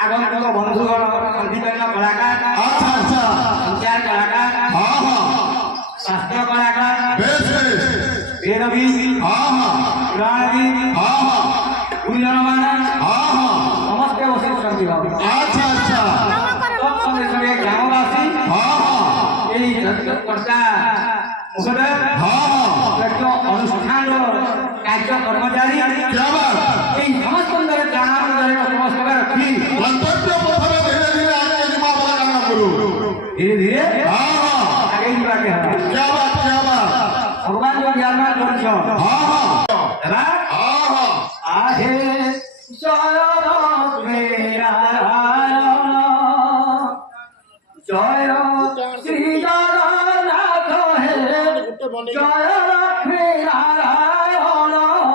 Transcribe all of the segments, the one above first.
आगंतुक बंधुगण संगीतज्ञ कलाकार संचार कलाकार शास्त्र कलाकार वेदविद पुराणविद गुरुजनमान समस्त वशिष्ठ ग्रामवासी कर्ता महोदय अनुष्ठान कार्य कर्मचारी समस्त धीरे धीरे आगे भगवान जो ज्ञान आहे जय श्री जगन्नाथ हे जय लक्ष्मी नारायण जय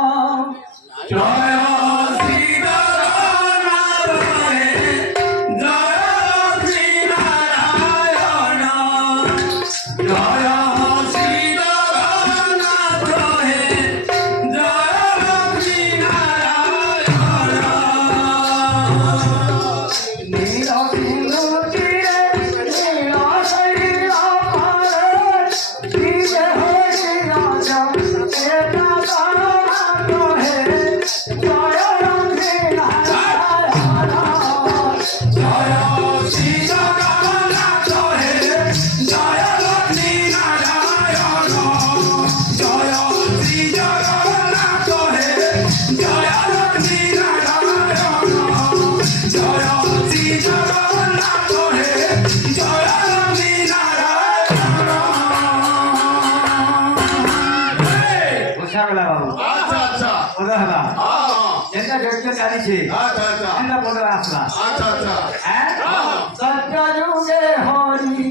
सत्ययुगे हरि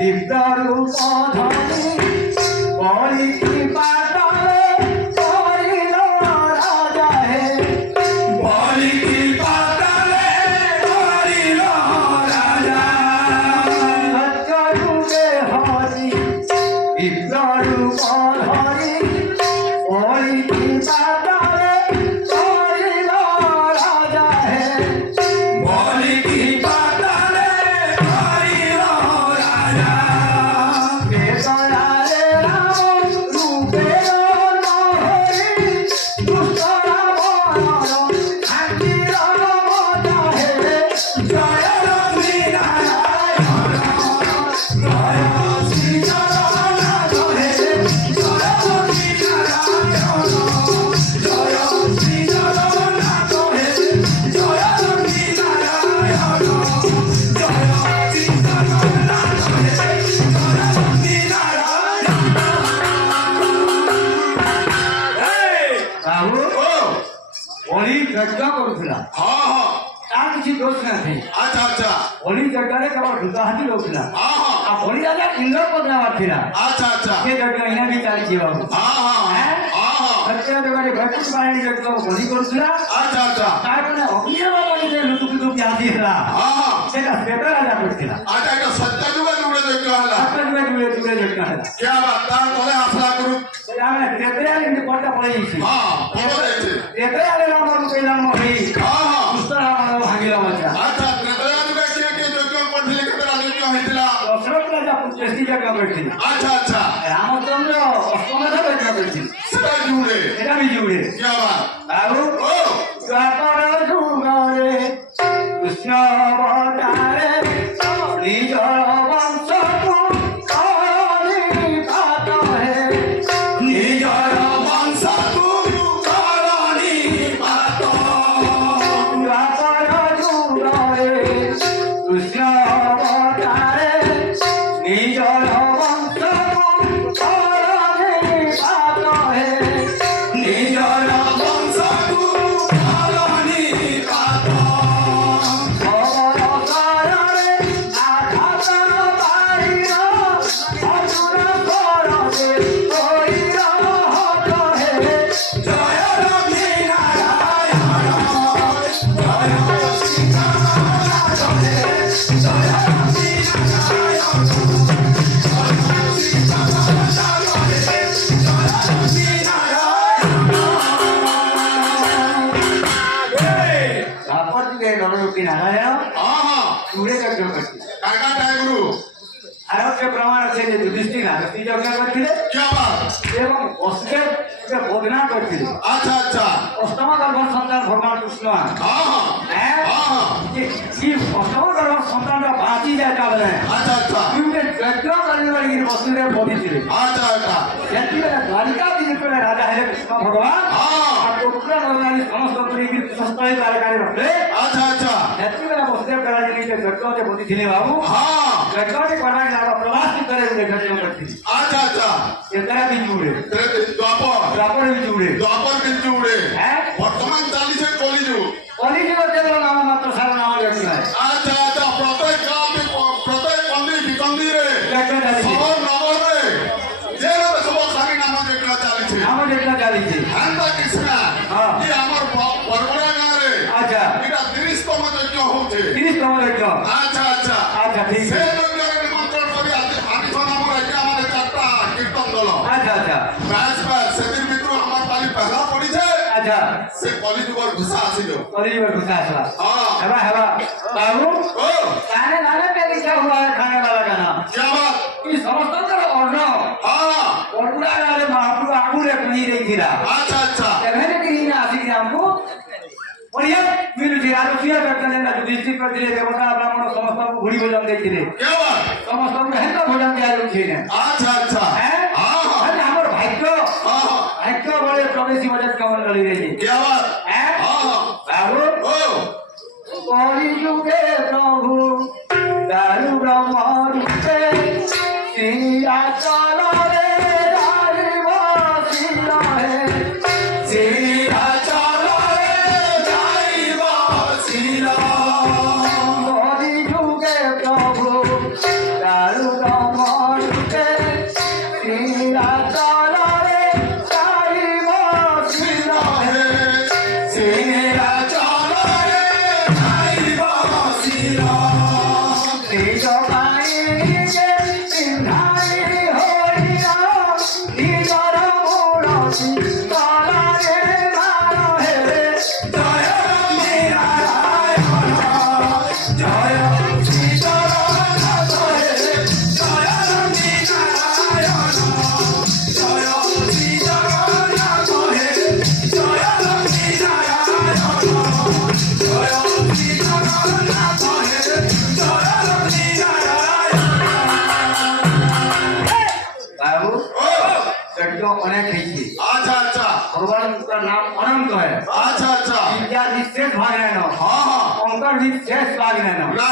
दिव्यरूप धरि बलि पातले करिलो राजा हे बलि पातले करिलो राजा सत्ययुगे हरि दिव्यरूप धरि बलि पातले इंद्रपद नावार थिला से जगह इना भी चाली छी बाबू सत्य जगह भरपूर पाणी जगह बलि करथुला तार माने अग्निदेव बलि जे लुटुकु आदि हला सेटा श्वेत राजा करथिला एटा सत्य जुगे जुगे जगह हला सत्य जुगे जुगे जगह हला क्या बात तार तले आसला करू आमे तेतयाली इन कोटा पळेछि पळेछि तेतयाली रामर कइला महि कृष्ण राम भागिला ପଇଲା ଆଚ୍ଛା ତ୍ରେତୟା ଯୁଗେ କିଏ କିଏ ଯଜ୍ଞ କରିଥିଲେ କେତେଟା ଯଜ୍ଞ ହେଇଥିଲା ଦଶରଥ ରାଜା 85 ଯଜ୍ଞ କରିଥିଲେ ଆଚ୍ଛା ଆଚ୍ଛା ରାମଚନ୍ଦ୍ର ଅଷ୍ଟମେଧ ଯଜ୍ଞ କରିଥିଲେ ସେଟା ଯୁଗେ ଏଟା ବି ଯୁଗେ କିଆ ବା ଆଉ ଓ ଦ୍ୱାପର ଯୁଗରେ କୃଷ୍ଣ ଅବତାରେ ନିଜର ବଂଶକୁ କରଣିପାତ ହେ ନିଜର ବଂଶକୁ କରଣିପାତ ଦ୍ୱାପର ଯୁଗରେ କୃଷ୍ଣ ଅବତାରେ ନିଜର ବଂଶକୁ କରଣିପାତ ହେ ନିଜର ବଂଶକୁ କରଣିପାତ ଅବସରରେ ଆଘାତ ପାଇର ଅସୁର କରରେ ହୋଇର ହତ ହେ ଜୟ ରବି ନାରାୟଣ ଜୟ ସୀତାରାମ ଜୟ ରବି ନାରାୟଣ ତାପରେ ନରଲୋକି ନାରାୟଣ ହଁ ଚୁଡେ ଯଜ୍ଞ କରିଥିଲେ କାକା ଟାଇଗୁରୁ ଆରୋଗ୍ୟ ପ୍ରମାଣ ସେ ଯେ ଯୁଧିଷ୍ଠିର ଆରତୀ ଯଜ୍ଞ କରିଥିଲେ କିଆ ବା ଏବଂ ବସୁଦେବ ଗୋଟେ ବୋଧନା କରିଥିଲେ ଆଚ୍ଛା ଆଚ୍ଛା ଅଷ୍ଟମ ଗର୍ଭ ସନ୍ତାନ ଭଗବାନ କୃଷ୍ଣ ଅଷ୍ଟମ ଗର୍ଭ ସନ୍ତାନଟା ବାঁଚି যায় ତାବେଳେ ଆଚ୍ଛା ଆଚ୍ଛା ଗୋଟେ ଯଜ୍ଞ କରିକି ବସୁଦେବ ବୋଧିଥିଲେ ଆଚ୍ଛା ଆଚ୍ଛା ଯେତେବେଳେ ଦ୍ୱାରିକା ଯେତେବେଳେ ରାଜା ହେଲେ କୃଷ୍ଣ ଭଗବାନ ପୁତ୍ର ନରନାରୀ ସମସ୍ତଙ୍କୁ ନେଇକି ସସ୍ତୟ ଦ୍ୱାରକାରେ ରଖିଲେ ଆଚ୍ଛା ଆଚ୍ଛା ଯେତେବେଳେ ବସୁଦେବ କହିଲା ଯେ ଯଜ୍ଞଟେ ବୋଧିଥିଲେ ବାବୁ ଯଜ୍ଞଟେ କରିବା ଲାଗ ପ୍ରବାସ ଭିତରେ ଗୋଟେ ଯଜ୍ଞ କରିଥିଲି ଆଚ୍ଛା ଆଚ୍ଛା ଏତେଟା ବି ଯୁଡେ ଦ୍ୱାପର ବି ଯୁଡେ ଦ୍ୱାପର କିନ୍ତୁ ଉଡେ ବର୍ତ୍ତମାନ ଚାଲିছে কলিযুগ কলিযুগ কেবল নাম মাত্র সারা নাম যজ্ঞ আচ্ছা আচ্ছা প্রত্যেক গ্রাম প্রত্যেক কন্দি বিকন্দিরে যজ্ঞ চালিছে শহর নগরে যে সব সারি নাম যজ্ঞ চালিছে নাম যজ্ঞ চালিছে হেন্তা কৃষ্ণ কি আমার বরবড়া গাঁরে আচ্ছা এটা 30তম যজ্ঞ হচ্ছে 30তম যজ্ঞ আচ্ছা আচ্ছা আচ্ছা ঠিক সে যজ্ঞের নিমন্ত্রণ করে আনিছন আমার আজ্ঞা মানে 4টা কীর্তন দল আচ্ছা আচ্ছা ব্যাস ব্যাস সেদিন ভিতর আমার পালি পহলা পড়িছে আচ্ছা সে কলিযুগর ঘুষা আসিল কলিযুগ ঘুষা আসলা हाँ হেবা হেবা বাবু ओ खाने लाने पे लिखा हुआ है खाने वाला का नाम क्या बात कि समस्त अन्न हाँ ଅରୁଣା ଗାଁରେ ମହାପ୍ରଭୁ ଆଗୁରେ ପିଇ ଦେଇଥିଲା अच्छा अच्छा ଏମାନେ କେହି ଆସିକି ଆମକୁ ବଢିଆ ମିଳୁଛି ଆଲୋଚନା କରିଥିଲେ ନା ଯୁଧିଷ୍ଠିର କରିଥିଲେ ଦେବତା ବ୍ରାହ୍ମଣ ସମସ୍ତଙ୍କୁ ଘୁଡ଼ି ଭୋଜନ ଦେଇଥିଲେ क्या बात ସମସ୍ତଙ୍କୁ ହେତ ଭୋଜନ ଦିଆଯାଉଛି अच्छा अच्छा हाँ हाँ ଆମର ଭାଗ୍ୟ हाँ ଭାଗ୍ୟ ବଳେ ପ୍ରବେଶୀ ବଜାର କମନ କରି ଦେଇଛି क्या बात हाँ हाँ ଆଉ ओ কলিযুগে প্রভু দারু ব্রহ্ম রূপে সিংহাচলরে রাজীব শিল হে সিংহাচলরে যাইব শিল কলিযুগে প্রভু দারু ব্রহ্ম রূপে সিংহাচলরে রাজীব শিল হে সিংহাচলরে যাইব শিল নিজ পাইকে সিন্ধাই হইয়া নিজর মূরতি তলারে মার হে জয় রবি নারায়ণ জয় সীতারাম জয় রবি নারায়ণ জয় সীতারাম জয় রবি নারায়ণ জয় সীতারাম জয় রবি নারায়ণ বাবু ओ যজ্ঞ অনেক হয়েছে अच्छा अच्छा ভগবানଙ୍କର নাম অনন্ত হয় अच्छा अच्छा বিদ্যা বিশেষ ভাগ নেন हाँ हाँ অঙ্কর বিশেষ ভাগ নেন ना